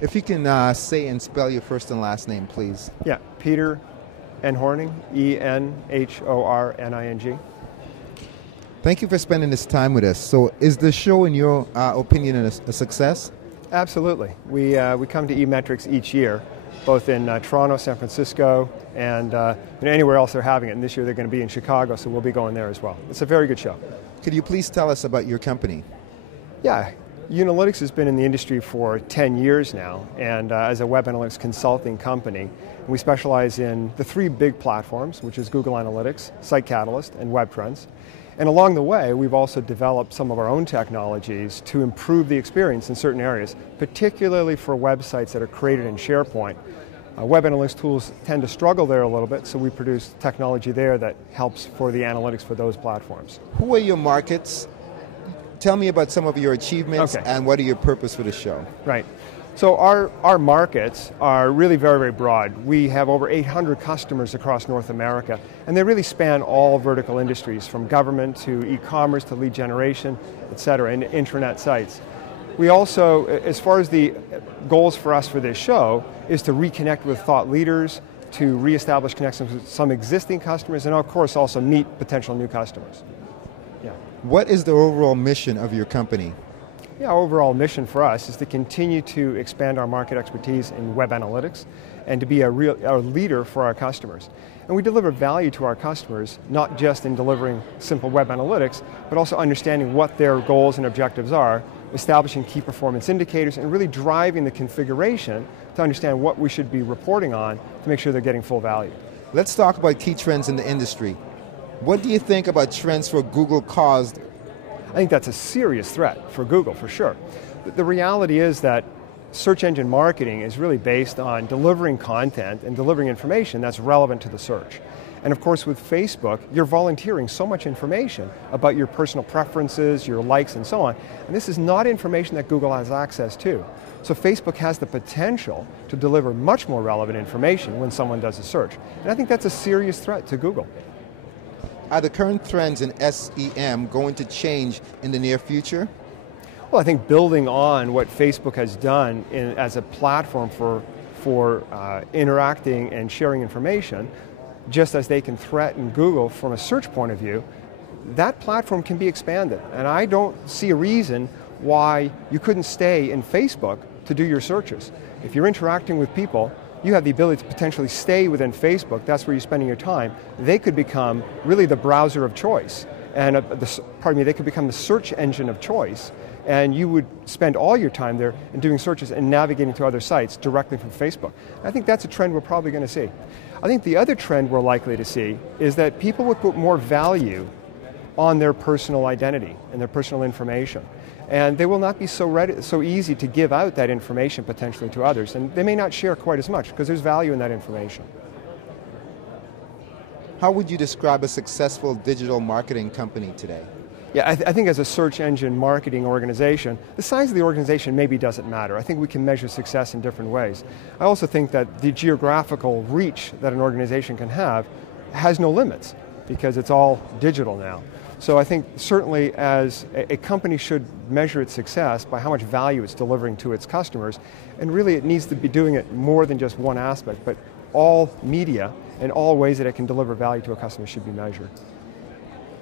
If you can say and spell your first and last name, please. Yeah, Peder Enhorning, Enhorning. Thank you for spending this time with us. So is the show, in your opinion, a success? Absolutely. We come to eMetrics each year, both in Toronto, San Francisco, and anywhere else they're having it. And this year they're going to be in Chicago, so we'll be going there as well. It's a very good show. Could you please tell us about your company? Yeah, Unilytics has been in the industry for 10 years now, and as a web analytics consulting company, we specialize in the three big platforms, which is Google Analytics, Site Catalyst, and Web Trends. And along the way, we've also developed some of our own technologies to improve the experience in certain areas, particularly for websites that are created in SharePoint. Web analytics tools tend to struggle there a little bit, so we produce technology there that helps for the analytics for those platforms. Who are your markets? Tell me about some of your achievements and what are your purpose for the show? Right. So our markets are really very, very broad. We have over 800 customers across North America, and they really span all vertical industries, from government to e-commerce to lead generation, et cetera, and intranet sites. We also, as far as the goals for us for this show, is to reconnect with thought leaders, to reestablish connections with some existing customers, and of course also meet potential new customers. Yeah. What is the overall mission of your company? Yeah, our overall mission for us is to continue to expand our market expertise in web analytics and to be a leader for our customers. And we deliver value to our customers, not just in delivering simple web analytics, but also understanding what their goals and objectives are, establishing key performance indicators, and really driving the configuration to understand what we should be reporting on to make sure they're getting full value. Let's talk about key trends in the industry. What do you think about trends for Google caused? I think that's a serious threat for Google, for sure. The reality is that search engine marketing is really based on delivering content and delivering information that's relevant to the search. And of course with Facebook, you're volunteering so much information about your personal preferences, your likes and so on, and this is not information that Google has access to. So Facebook has the potential to deliver much more relevant information when someone does a search. And I think that's a serious threat to Google. Are the current trends in SEM going to change in the near future? Well, I think building on what Facebook has done as a platform for interacting and sharing information, just as they can threaten Google from a search point of view, that platform can be expanded. And I don't see a reason why you couldn't stay in Facebook to do your searches. If you're interacting with people, you have the ability to potentially stay within Facebook. That's where you're spending your time. They could become really the browser of choice. And they could become the search engine of choice. And you would spend all your time there in doing searches and navigating to other sites directly from Facebook. I think that's a trend we're probably going to see. I think the other trend we're likely to see is that people would put more value on their personal identity and their personal information. And they will not be so easy to give out that information potentially to others. And they may not share quite as much because there's value in that information. How would you describe a successful digital marketing company today? Yeah, I think as a search engine marketing organization, the size of the organization maybe doesn't matter. I think we can measure success in different ways. I also think that the geographical reach that an organization can have has no limits because it's all digital now. So I think certainly as a company should measure its success by how much value it's delivering to its customers, and really it needs to be doing it more than just one aspect, but all media and all ways that it can deliver value to a customer should be measured.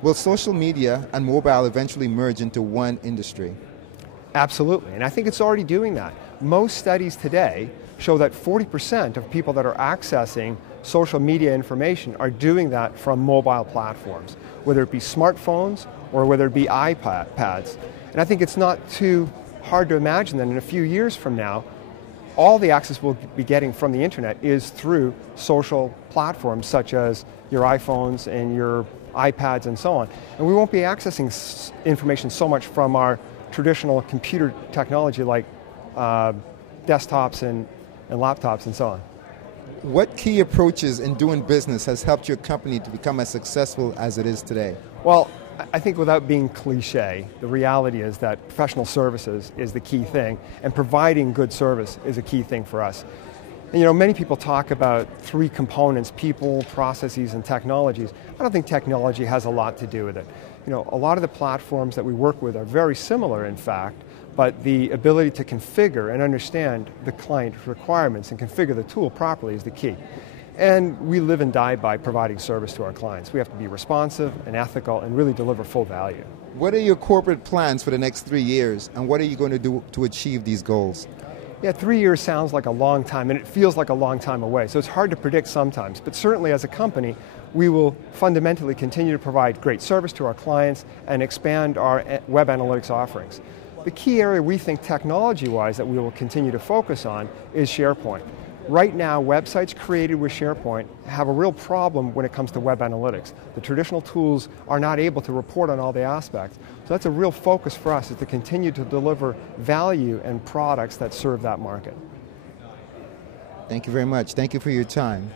Will social media and mobile eventually merge into one industry? Absolutely, and I think it's already doing that. Most studies today show that 40% of people that are accessing social media information are doing that from mobile platforms, whether it be smartphones or whether it be iPads. And I think it's not too hard to imagine that in a few years from now, all the access we'll be getting from the internet is through social platforms such as your iPhones and your iPads and so on. And we won't be accessing information so much from our traditional computer technology like desktops and laptops and so on. What key approaches in doing business has helped your company to become as successful as it is today? Well, I think without being cliche, the reality is that professional services is the key thing, and providing good service is a key thing for us. And, many people talk about three components: people, processes, and technologies. I don't think technology has a lot to do with it. a lot of the platforms that we work with are very similar, in fact, but the ability to configure and understand the client requirements and configure the tool properly is the key. And we live and die by providing service to our clients. We have to be responsive and ethical and really deliver full value. What are your corporate plans for the next 3 years, and what are you going to do to achieve these goals? Yeah, 3 years sounds like a long time, and it feels like a long time away, so it's hard to predict sometimes. But certainly as a company, we will fundamentally continue to provide great service to our clients and expand our web analytics offerings. The key area we think technology-wise that we will continue to focus on is SharePoint. Right now, websites created with SharePoint have a real problem when it comes to web analytics. The traditional tools are not able to report on all the aspects. So that's a real focus for us, is to continue to deliver value and products that serve that market. Thank you very much. Thank you for your time.